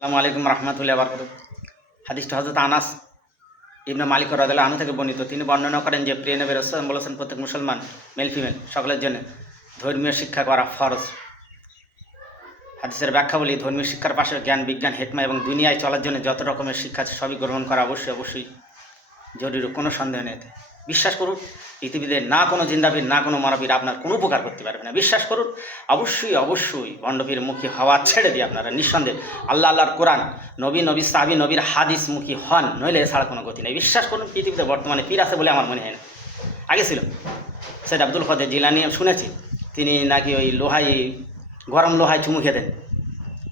আসসালামু আলাইকুম রহমতুল্লাহ বারকাতুহু। হাদিসটা হযরত আনাস ইবনে মালিক রাদিয়াল্লাহু আনহু থেকে বর্ণিত। তিনি বর্ণনা করেন যে প্রিয় নবী রাসূল বলেছেন, প্রত্যেক মুসলমান মেল ফিমেল সকলের জন্য ধর্মীয় শিক্ষা করা ফরজ। হাদিসের ব্যাখ্যা বলি, ধর্মীয় শিক্ষার পাশে জ্ঞান, বিজ্ঞান, হিকমা এবং দুনিয়ায় চলার জন্য যত রকমের শিক্ষা আছে সবই গ্রহণ করা অবশ্যই জরুরি, কোনো সন্দেহ নেই। বিশ্বাস করুন, পৃথিবীতে না কোনো জিন্দাবীর না কোনো মানবীর আপনার কোনো উপকার করতে পারবে না। বিশ্বাস করুন, অবশ্যই ভণ্ডবীর মুখী হওয়া ছেড়ে দিয়ে আপনারা নিঃসন্দেহে আল্লাহর কোরআন, নবী সাহাবী নবীর হাদিস মুখী হন, নইলে এছাড়া কোনো গতি নেই। বিশ্বাস করুন, পৃথিবীতে বর্তমানে পীর আছে বলে আমার মনে হয় না। আগে ছিল সৈয়দ আব্দুল কাদের জিলানী, শুনেছি তিনি নাকি ওই গরম লোহায় চুমু খেতেন,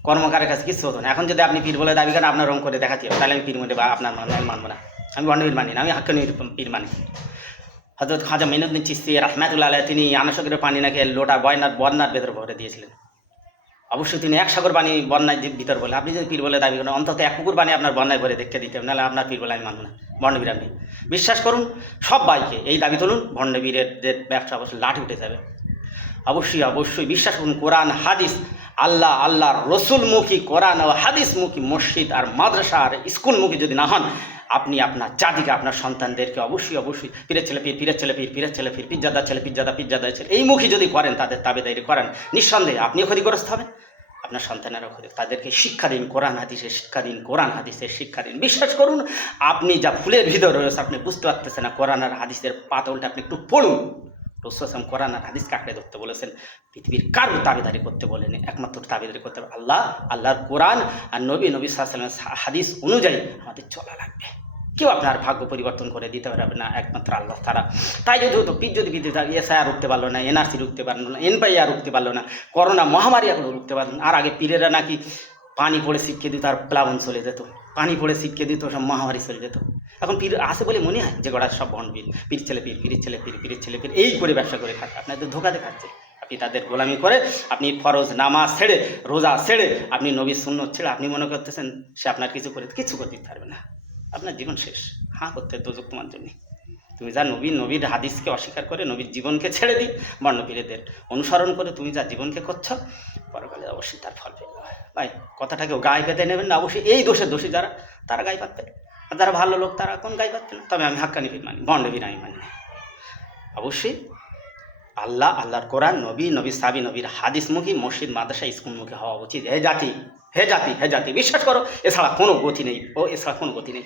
কর্মকারের কাছে কিছু হতো না। এখন যদি আপনি পীর বলে দাবি করেন, আপনার রং করে দেখাচ্ছি, তাহলে আমি পীর মধ্যে বা আপনার মানবো না। আমি ভণ্ডবীর মানি না, আমি হাক্কানির পীর মানি। হযরত খাজা মঈনুদ্দিন চিশতি রাহমাতুল্লাহ আলাইহি তিনি আনাসাগরের পানি নাকি লোটা বন্যার ভেতর ভরে দিয়েছিলেন। অবশ্যই তিনি এক সাগর পানি বন্যায় ভিতর বলে, আপনি যদি পীর বলে দাবি করেন, অন্তত এক পুকুর পানি আপনার বন্যায় ভরে দেখতে দিতে হবে, নাহলে আপনার পীর বলে আমি মানব না। ভণ্ডবীর আপনি বিশ্বাস করুন, সব বাইকে এই দাবি তুলুন, ভণ্ডবীরের যে ব্যবসা অবশ্যই লাঠি উঠে যাবে। অবশ্যই বিশ্বাস করুন, কোরআন হাদিস, আল্লাহর রসুলমুখী কোরআন ও হাদিসমুখী মসজিদ আর মাদ্রাসা আর স্কুলমুখী যদি না হন, আপনি আপনার জাতিকে, আপনার সন্তানদেরকে অবশ্যই পীরের ছেলে পীর, পিজ্জাদার ছেলে পিজ্জাদার ছেলে এই মুখী যদি করেন, তাদের তাবেদারি করেন, নিঃসন্দেহে আপনিও ক্ষতিগ্রস্ত হবেন, আপনার সন্তানেরও ক্ষতি। তাদেরকে শিক্ষা দিন, কোরআন হাদিসের শিক্ষা দিন। বিশ্বাস করুন, আপনি যা ফুলের ভিতর রয়েছে আপনি বুঝতে পারতেছেন না। কোরআন আর হাদিসের পাতলটা আপনি একটু পড়ুন। রসুল কোরআন আর হাদিস কাকড়ে ধরতে বলেছেন, পৃথিবীর কারো তাবেদারি করতে বলেন, একমাত্র তাবেদারি করতে হবে আল্লাহর কোরআন আর নবী সাল্লাল্লাহু আলাইহি ওয়াসাল্লামের হাদিস অনুযায়ী আমাদের চলা লাগবে। কেউ আপনার ভাগ্য পরিবর্তন করে দিতে পারবে না, একমাত্র আল্লাহ তাআলা। তাই যদি হতো, পীর যদি এসআইআর রুখতে পারলো না, এনআরসি রুখতে পারলো না, এনপিআর রুখতে পারলো না, করোনা মহামারী এগুলো রুখতে পারলো না। আর আগে পীরেরা নাকি পানি পড়ে শিখিয়ে দিত আর প্লাবন চলে যেত, পানি পড়ে শিখিয়ে দিত, সব মহামারী চলে যেত। এখন পীর আসে বলে মনে হয় যে গোড়া সব ভণ্ডবীর, পীর ছেলে পীর এই করে ব্যবসা করে খাচ্ছে, আপনাদের ধোকা দেখাচ্ছে। আপনি তাদের গোলামি করে, আপনি ফরজ নামাজ ছেড়ে, রোজা ছেড়ে, আপনি নবীর সুন্নত ছেড়ে আপনি মনে করতেছেন সে আপনার কিছু করতে পারবে না। আপনার জীবন শেষ। করতে দোজখ তোমার জন্য। তুমি যা নবীর হাদিসকে অস্বীকার করে, নবীর জীবনকে ছেড়ে দিই, বর্ণপীরেদের অনুসরণ করে তুমি যা জীবনকে করছো, পরকালে অবশ্যই তার ফল পেয়ে যাবে। ভাই, কথাটাকেও গায়ে পেতে নেবেন না। অবশ্যই এই দোষী যারা, তারা গায়ে পাতবে, আর যারা ভালো লোক তারা কোন গায়ে পাতবে না। তবে আমি হাক্কানি পীর মানি, বর্ণবীর আমি মানি না। অবশ্যই আল্লাহর কোরআন, নবী সাহাবী নবীর হাদিসমুখী মসজিদ মাদ্রাসা স্কুলমুখী হওয়া উচিত। হে জাতি, বিশ্বাস করো, এছাড়া কোনো গতি নেই।